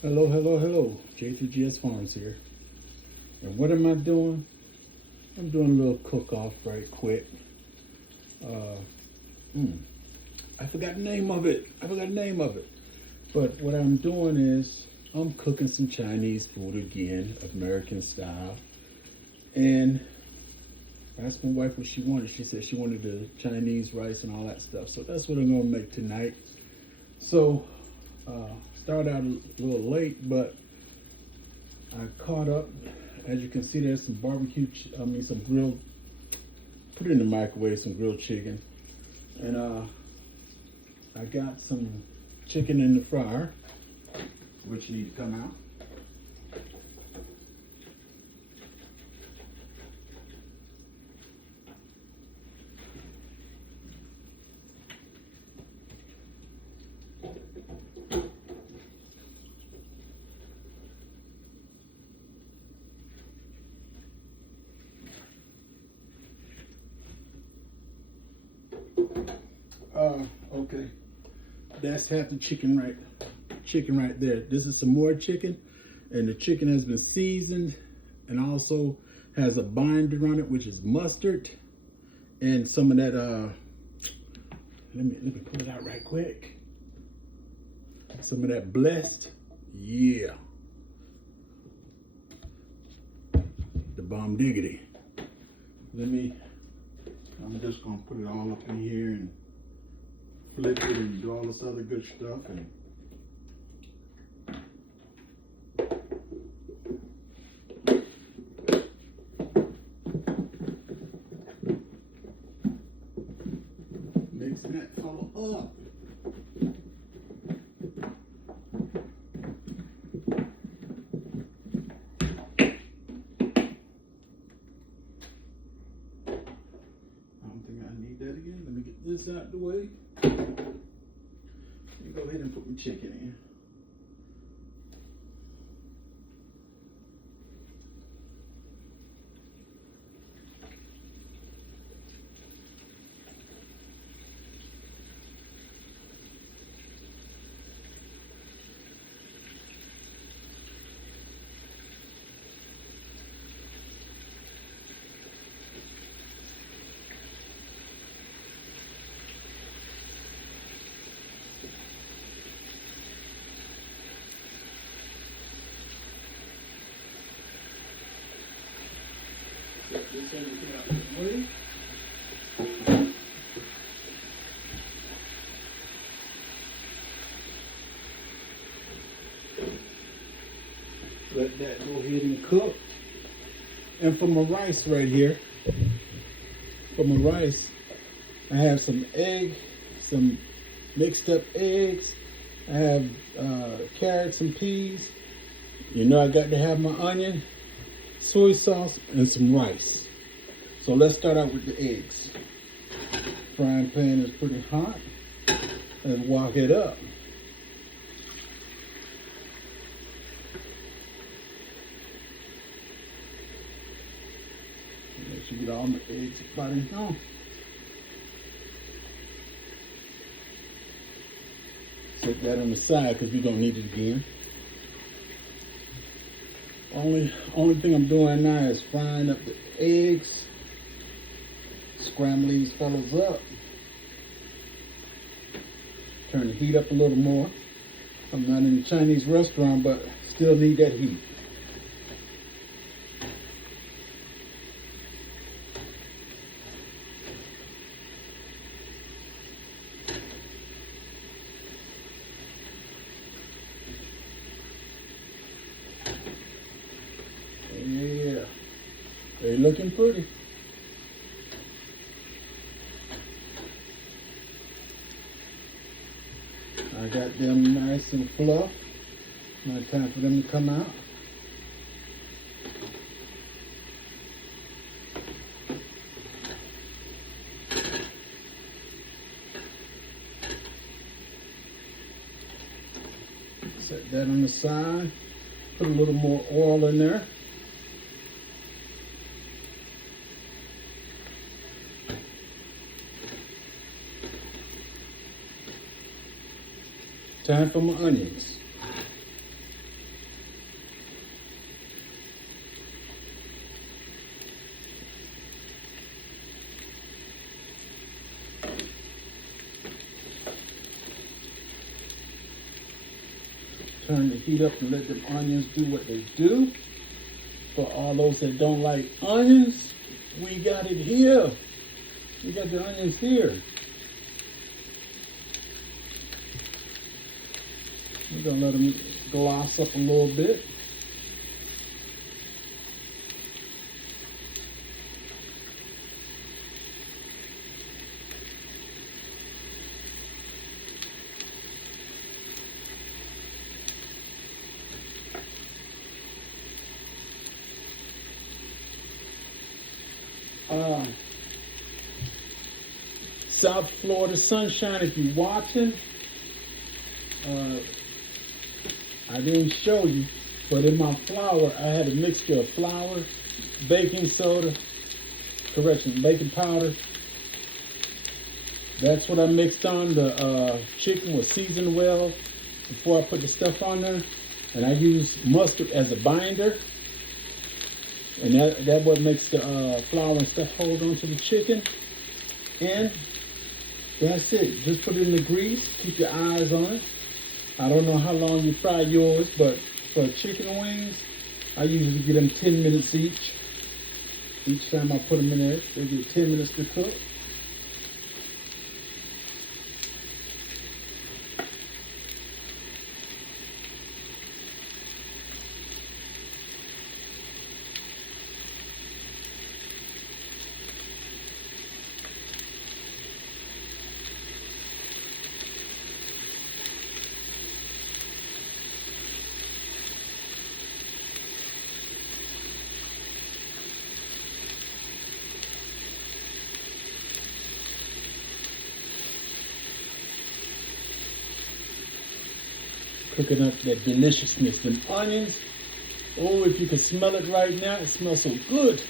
Hello, hello, hello. J3GS Farms here. And what am I doing? I'm doing a little cook-off right quick. Uh, I forgot the name of it. But what I'm doing is I'm cooking some Chinese food again, American style. And I asked my wife what she wanted. She said she wanted the Chinese rice and all that stuff. So that's what I'm gonna make tonight. So, started out a little late, but I caught up. As you can see, there's some some grilled, put it in the microwave, some grilled chicken. And I got some chicken in the fryer, which need to come out. Okay, that's half the chicken right there. This is some more chicken, and the chicken has been seasoned and also has a binder on it, which is mustard, and some of that. Let me pull it out right quick. Some of that blessed, yeah, the bomb diggity. I'm just gonna put it all up in here and flip it and do all this other good stuff. And mixing that all up. I don't think I need that again. Let me get this out the way. Let me go ahead and put my chicken in. This thing will get out of the way. Let that go ahead and cook. And for my rice right here, I have some some mixed up eggs. I have carrots and peas. You know I got to have my onion, soy sauce, and some rice. So let's start out with the eggs. Frying pan is pretty hot. Let's wok it up. Make sure you get all my eggs fighting on. Set that on the side because you're gonna need it again. Only thing I'm doing now is frying up the eggs, scramble these fellows up, turn the heat up a little more. I'm not in a Chinese restaurant, but still need that heat. Yeah, they're looking pretty. I got them nice and fluff. Now time for them to come out. Set that on the side. Put a little more oil in there. Time for my onions. turn the heat up and let them onions do what they do. For all those that don't like onions, we got it here. We got the onions here. We're gonna let them gloss up a little bit. South Florida Sunshine, if you're watching, I didn't show you, but in my flour, I had a mixture of flour, baking soda, baking powder. That's what I mixed on. The chicken was seasoned well before I put the stuff on there. And I use mustard as a binder. And that what makes the flour and stuff hold on to the chicken. And that's it. Just put it in the grease. Keep your eyes on it. I don't know how long you fry yours, but for chicken wings, I usually get them 10 minutes each. Each time I put them in there, they get 10 minutes to cook. Cooking up that deliciousness. Them onions, oh, if you can smell it right now, it smells so good.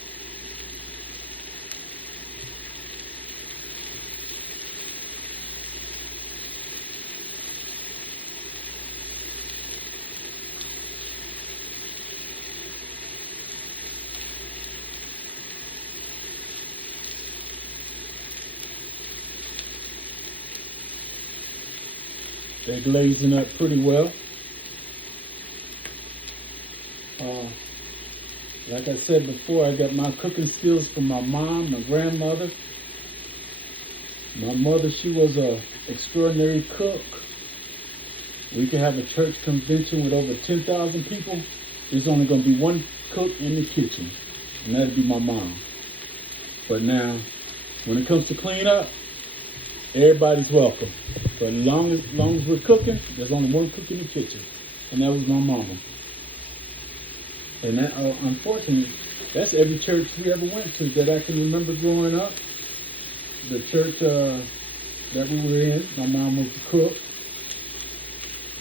They're glazing up pretty well. Like I said before, I got my cooking skills from my mom, my grandmother. My mother, she was an extraordinary cook. We could have a church convention with over 10,000 people. There's only going to be one cook in the kitchen, and that'd be my mom. But now, when it comes to clean up, everybody's welcome. But as long as we're cooking, there's only one cook in the kitchen, and that was my mama. And that, unfortunately, that's every church we ever went to that I can remember growing up. The church that we were in, my mom was the cook.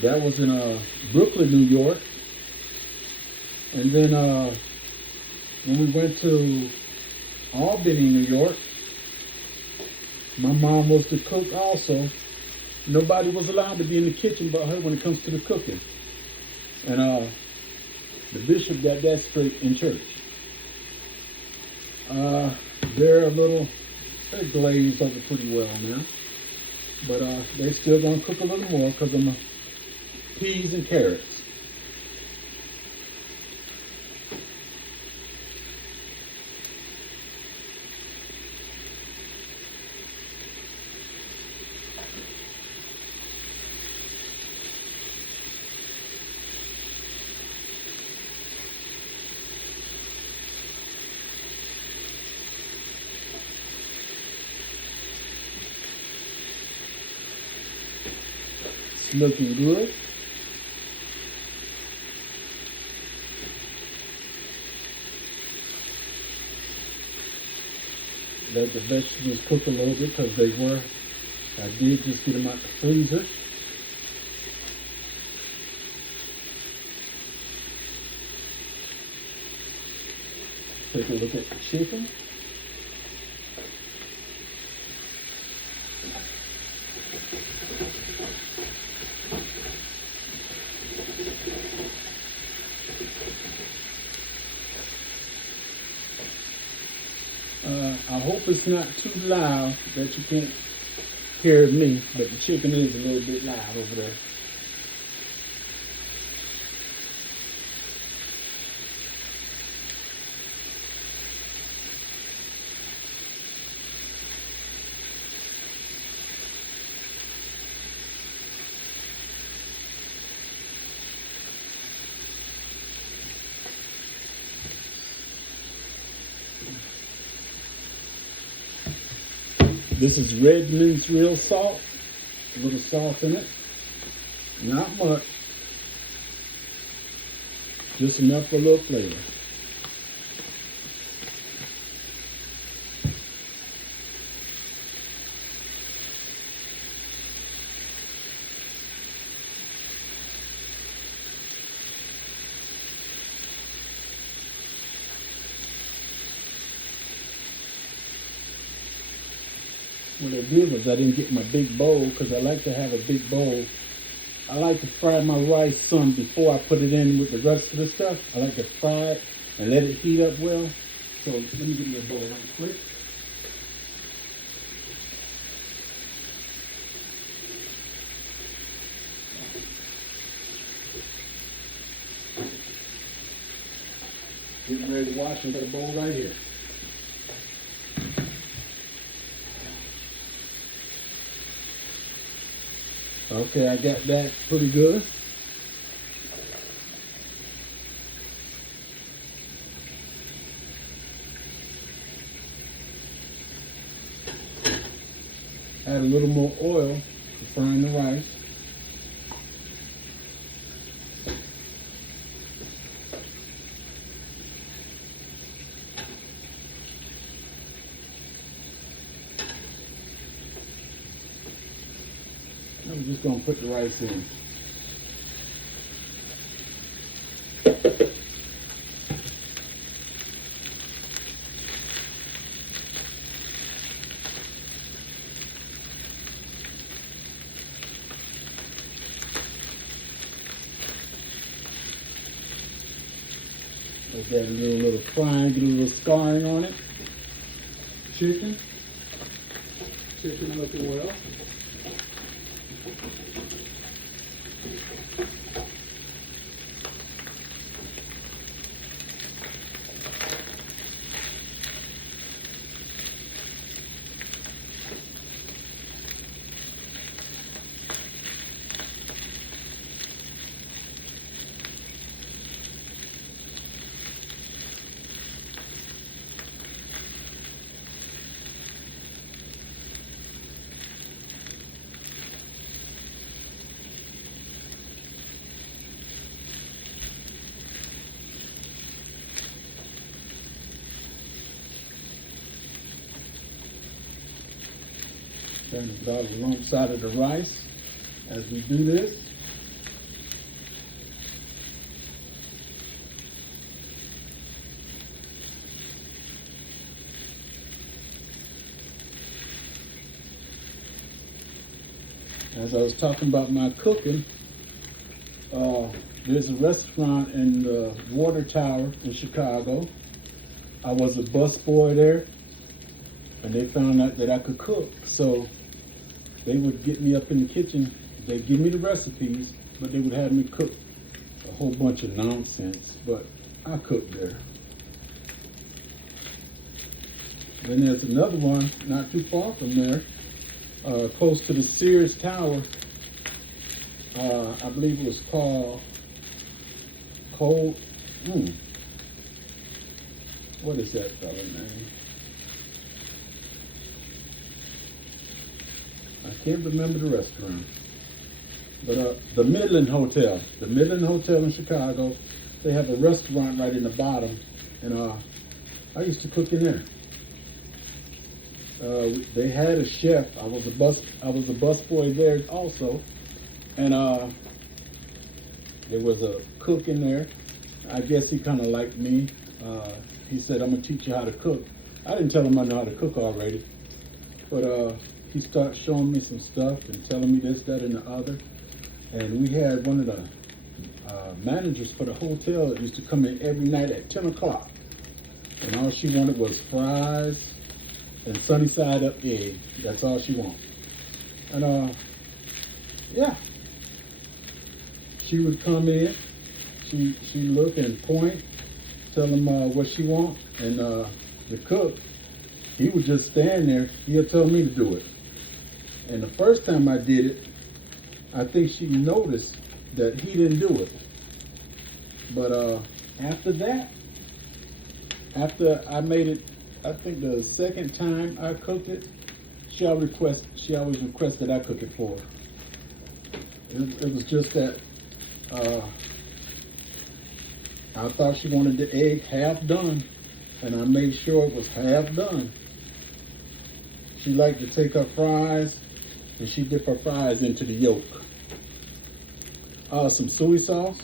That was in Brooklyn, New York. And then when we went to Albany, New York, my mom was the cook also. Nobody was allowed to be in the kitchen but her when it comes to the cooking. And the bishop got that straight in church. They're glazed over pretty well now. But they're still going to cook a little more because of my peas and carrots. It's looking good. Let the vegetables cook a little bit because I did just get them out the freezer. Take a look at the chicken. I hope it's not too loud that you can't hear me, but the chicken is a little bit loud over there. This is Redmond's real salt. A little salt in it. Not much. Just enough for a little flavor. What I did was I didn't get my big bowl because I like to have a big bowl. I like to fry my rice some before I put it in with the rest of the stuff. I like to fry it and let it heat up well. So let me get me a bowl right quick. Getting ready to wash and got a bowl right here. Okay, I got that pretty good. Add a little more oil to frying the rice. I'm just going to put the rice in. Let that a little frying, get a little scarring on it. Chicken looking well. Turn about alongside of the rice as we do this. As I was talking about my cooking, there's a restaurant in the Water Tower in Chicago. I was a busboy there, and they found out that I could cook. So they would get me up in the kitchen. They'd give me the recipes, but they would have me cook a whole bunch of nonsense. But I cooked there. Then there's another one not too far from there, close to the Sears Tower. I believe it was called what is that fella name? I can't remember the restaurant. But the Midland Hotel. The Midland Hotel in Chicago, they have a restaurant right in the bottom. And I used to cook in there. They had a chef. I was a busboy there also. And there was a cook in there. I guess he kind of liked me. He said, I'm going to teach you how to cook. I didn't tell him I know how to cook already. But he started showing me some stuff and telling me this, that, and the other. And we had one of the managers for the hotel that used to come in every night at 10 o'clock. And all she wanted was fries and sunny side up egg. That's all she wanted. And yeah. She would come in, she look and point, tell him what she want, and the cook, he would just stand there. He'll tell me to do it. And the first time I did it, I think she noticed that he didn't do it. But after that, after I made it, I think the second time I cooked it, She always requested I cook it for her. It was just that I thought she wanted the egg half done, and I made sure it was half done. She liked to take her fries, and she dip her fries into the yolk. Some soy sauce.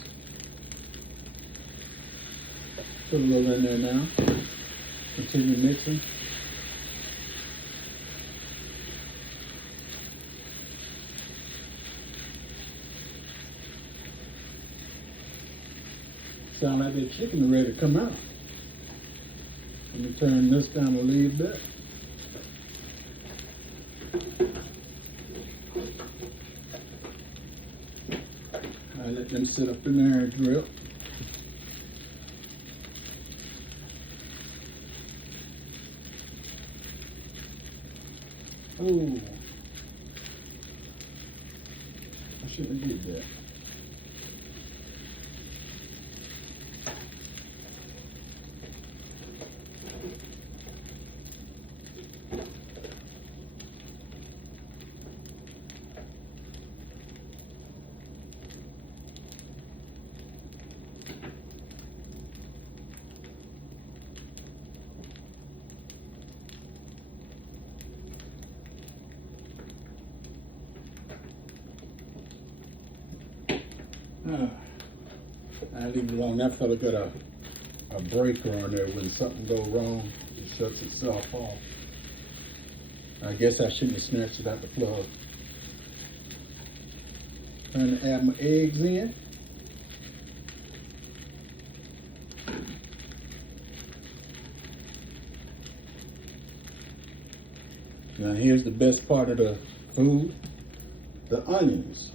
Put a little in there now. Continue mixing. Sound like that chicken is ready to come out. Let me turn this down a little bit. I let them sit up in there and drip. Oh, I shouldn't have did that. I leave it alone. That fella got a breaker on there. When something go wrong, it shuts itself off. I guess I shouldn't have snatched it out the plug. Trying to add my eggs in. Now here's the best part of the food, the onions.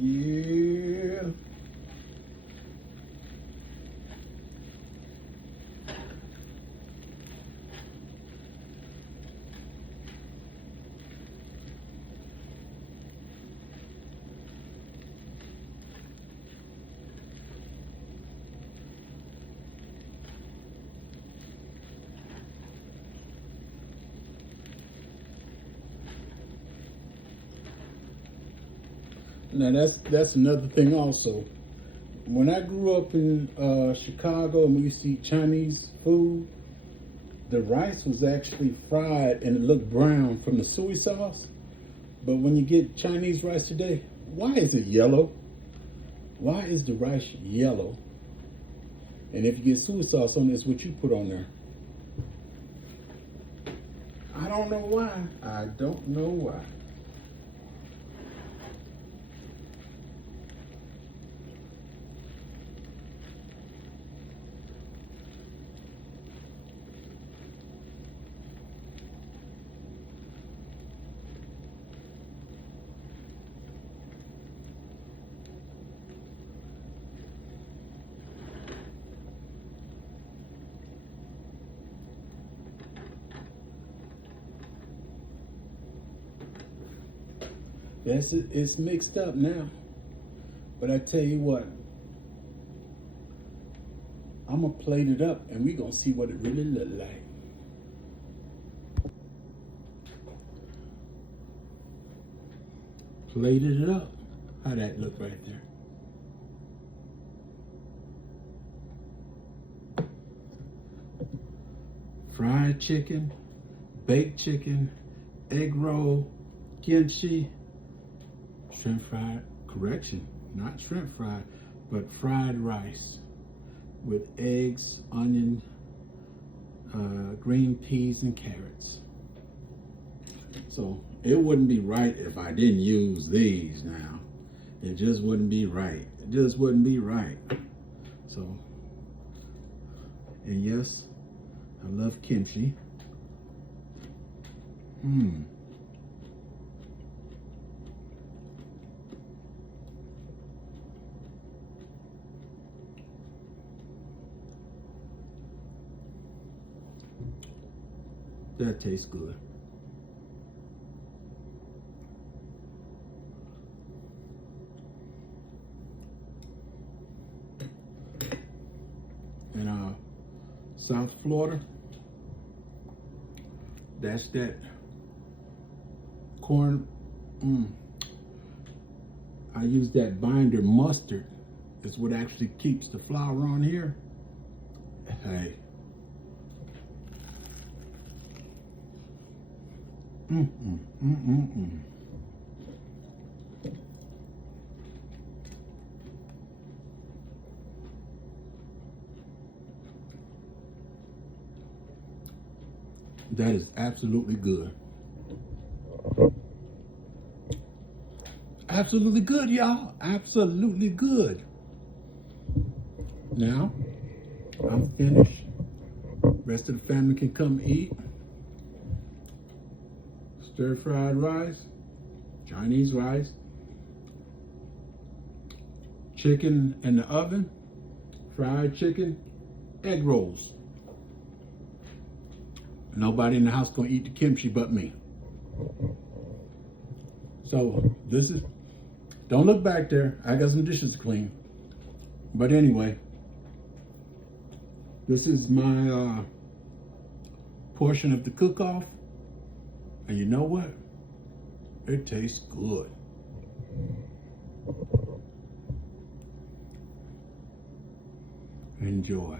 Yeah. Now that's another thing also. When I grew up in Chicago and we used to eat Chinese food, the rice was actually fried and it looked brown from the soy sauce. But when you get Chinese rice today, why is it yellow? Why is the rice yellow? And if you get soy sauce on it, it's what you put on there. I don't know why. I don't know why. It's mixed up now. But I tell you what, I'm gonna plate it up and we're gonna see what it really look like. Plated it up. How that look right there? Fried chicken, baked chicken, egg roll, kimchi, shrimp fried, correction, not shrimp fried, but fried rice. with eggs, onion, green peas, and carrots. So it wouldn't be right if I didn't use these now. It just wouldn't be right. It just wouldn't be right. So, and yes, I love kimchi. That tastes good. And South Florida, that's that corn. I use that binder mustard. It's what actually keeps the flour on here. Hey. That is absolutely good. Absolutely good, y'all. Absolutely good. Now, I'm finished. Rest of the family can come eat. Stir-fried rice, Chinese rice, chicken in the oven, fried chicken, egg rolls. Nobody in the house gonna eat the kimchi but me. So this is, don't look back there. I got some dishes to clean. But anyway, this is my portion of the cook-off. And you know what? It tastes good. Enjoy.